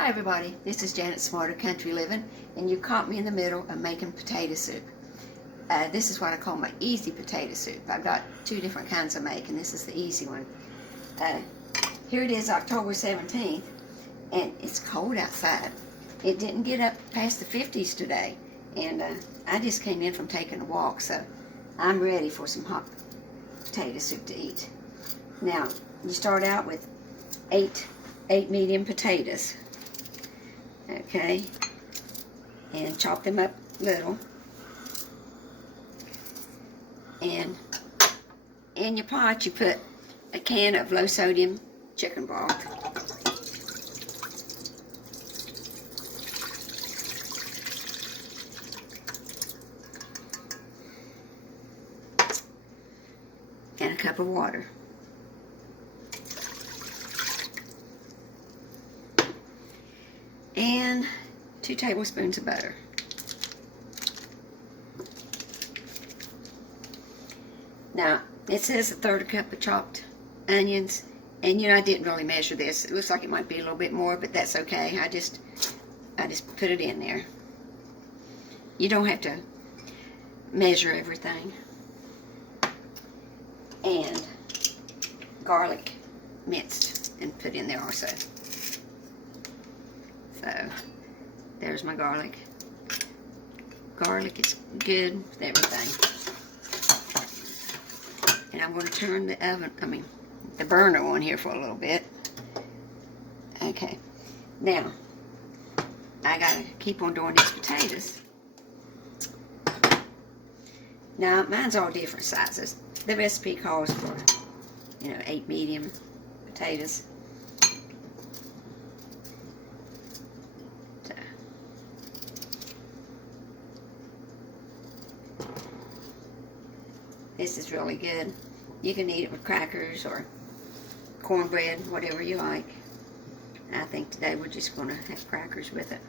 Hi everybody, this is Janet Smarter Country Living, and you caught me in the middle of making potato soup. This is what I call my easy potato soup. I've got two different kinds I make, and this is the easy one. Here it is, October 17th, and it's cold outside. It didn't get up past the 50s today, and I just came in from taking a walk, so I'm ready for some hot potato soup to eat. Now, you start out with eight medium potatoes. Okay, and chop them up little, and in your pot you put a can of low sodium chicken broth, and a cup of water. And 2 tablespoons of butter. Now, it says a third cup of chopped onions, and you know, I didn't really measure this. It looks like it might be a little bit more, but that's okay. I just put it in there. You don't have to measure everything. And garlic minced and put in there also. So, there's my garlic. Garlic is good with everything. And I'm going to turn the burner on here for a little bit. Okay. Now, I gotta keep on doing these potatoes. Now, mine's all different sizes. The recipe calls for, 8 medium potatoes. This is really good. You can eat it with crackers or cornbread, whatever you like. I think today we're just going to have crackers with it.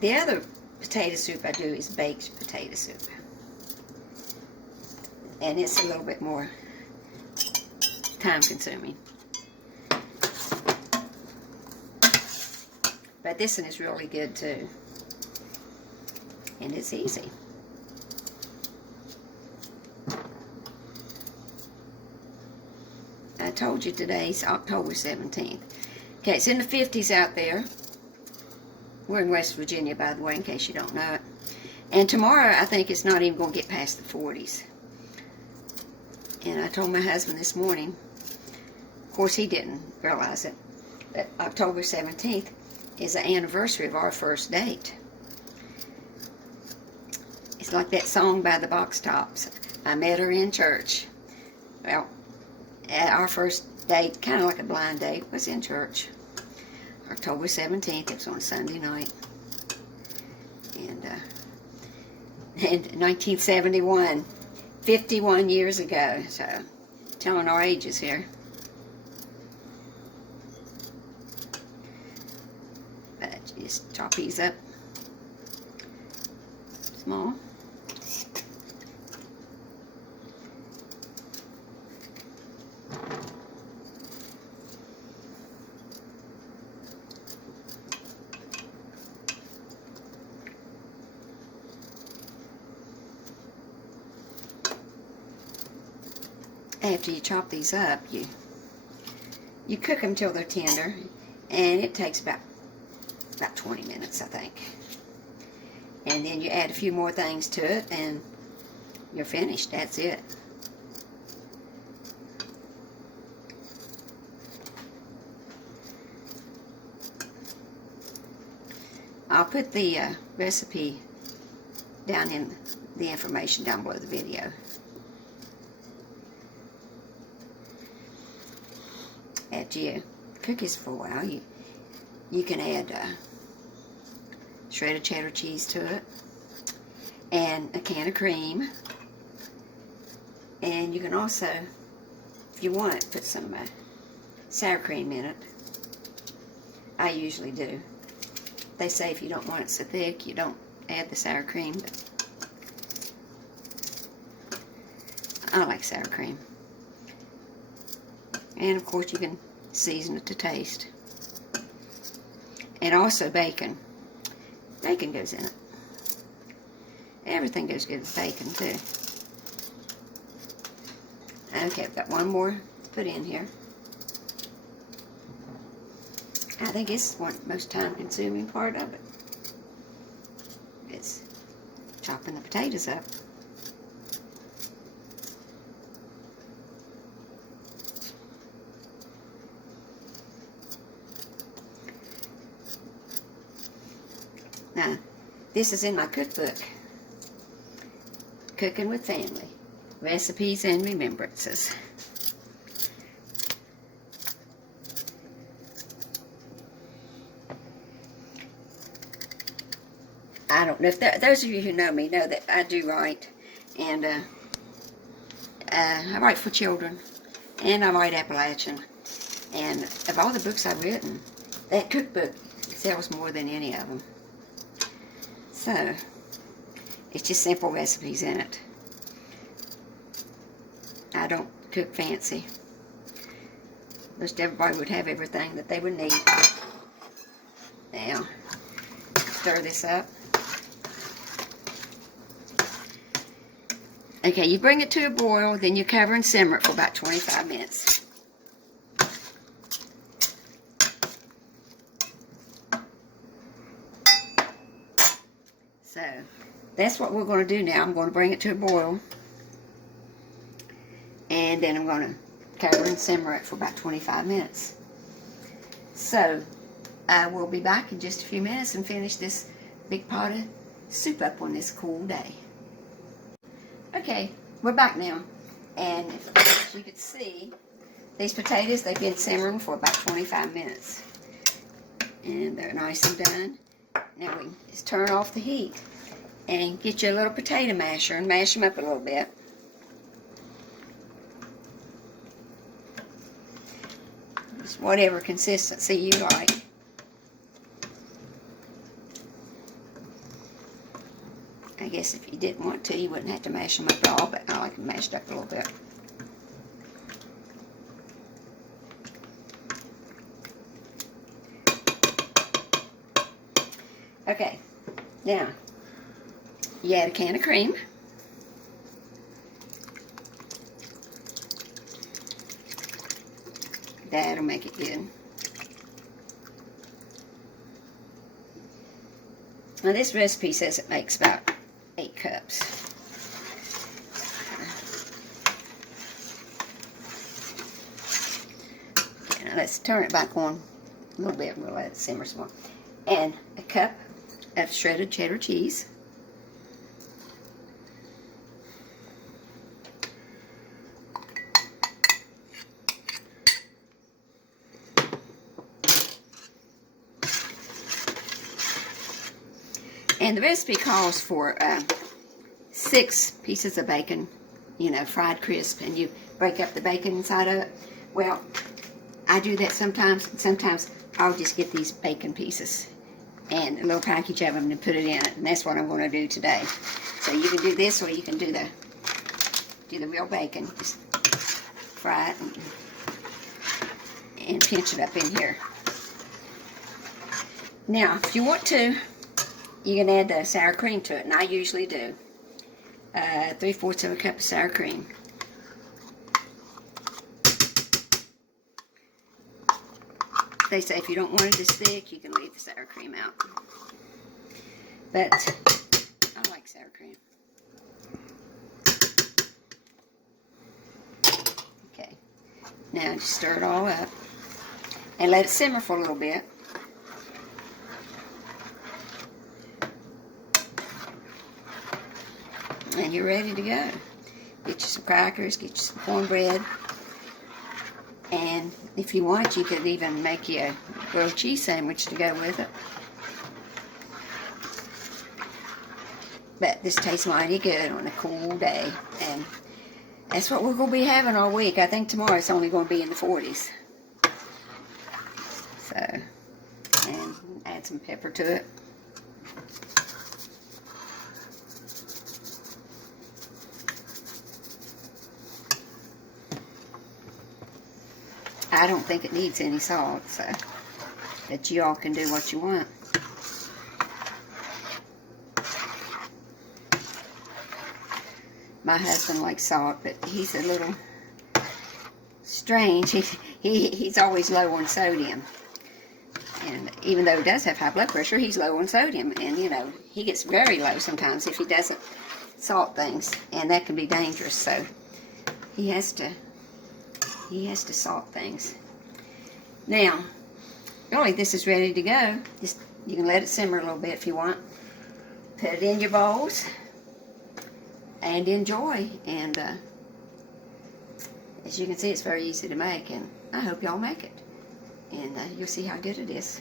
The other potato soup I do is baked potato soup. And it's a little bit more time consuming. But this one is really good too. And it's easy. I told you today's October 17th. Okay, it's in the 50s out there. We're in West Virginia, by the way, in case you don't know it. And tomorrow, I think it's not even going to get past the 40s. And I told my husband this morning, of course he didn't realize it, but October 17th is the anniversary of our first date. It's like that song by the Box Tops. I met her in church. Well, our first date, kind of like a blind date, was in church. October 17th, it was on Sunday night. And in 1971, 51 years ago. So, telling our ages here. But just chop these up small. After you chop these up, you cook them till they're tender, and it takes about 20 minutes, I think. And then you add a few more things to it, and you're finished. That's it. I'll put the recipe down in the information down below the video. After you cook this for a while, you can add shredded cheddar cheese to it, and a can of cream, and you can also, if you want, put some sour cream in it. I usually do. They say if you don't want it so thick, you don't add the sour cream, but I like sour cream. And of course you can season it to taste. And also bacon. Bacon goes in it. Everything goes good with bacon too. Okay, I've got one more to put in here. I think it's one of the most time-consuming part of it. It's chopping the potatoes up. Now, this is in my cookbook, Cooking with Family, Recipes and Remembrances. I don't know if those of you who know me know that I do write, and I write for children, and I write Appalachian, and of all the books I've written, that cookbook sells more than any of them. So, it's just simple recipes in it. I don't cook fancy. Most everybody would have everything that they would need. Now, stir this up. Okay, you bring it to a boil, then you cover and simmer it for about 25 minutes. So, that's what we're going to do now. I'm going to bring it to a boil. And then I'm going to cover and simmer it for about 25 minutes. So, I will be back in just a few minutes and finish this big pot of soup up on this cool day. Okay, we're back now. And as you can see, these potatoes, they've been simmering for about 25 minutes. And they're nice and done. Now we just turn off the heat and get you a little potato masher and mash them up a little bit. Just whatever consistency you like. I guess if you didn't want to, you wouldn't have to mash them up at all, but I like them mashed up a little bit. Okay, now, you add a can of cream. That'll make it good. Now this recipe says it makes about 8 cups. Okay, now let's turn it back on a little bit. We'll let it simmer some more. And a cup of shredded cheddar cheese. And the recipe calls for 6 pieces of bacon, you know, fried crisp, and you break up the bacon inside of it. Well, I do that sometimes, and sometimes I'll just get these bacon pieces and a little package of them and put it in it, and that's what I'm going to do today. So you can do this, or you can do the real bacon. Just fry it and pinch it up in here. Now, if you want to, you can add the sour cream to it, and I usually do. 3/4 of a cup of sour cream. They say if you don't want it this thick, you can leave the sour cream out. But I like sour cream. Okay. Now just stir it all up and let it simmer for a little bit. And you're ready to go. Get you some crackers, get you some cornbread. And if you want, you could even make you a grilled cheese sandwich to go with it. But this tastes mighty good on a cool day. And that's what we're going to be having all week. I think tomorrow it's only going to be in the 40s. So, and add some pepper to it. I don't think it needs any salt, so but you all can do what you want. My husband likes salt, but he's a little strange. He's always low on sodium. And even though he does have high blood pressure, he's low on sodium. And, you know, he gets very low sometimes if he doesn't salt things. And that can be dangerous, so he has to salt things. Now, really, this is ready to go. Just, you can let it simmer a little bit if you want. Put it in your bowls and enjoy. And as you can see, it's very easy to make, and I hope y'all make it. And you'll see how good it is.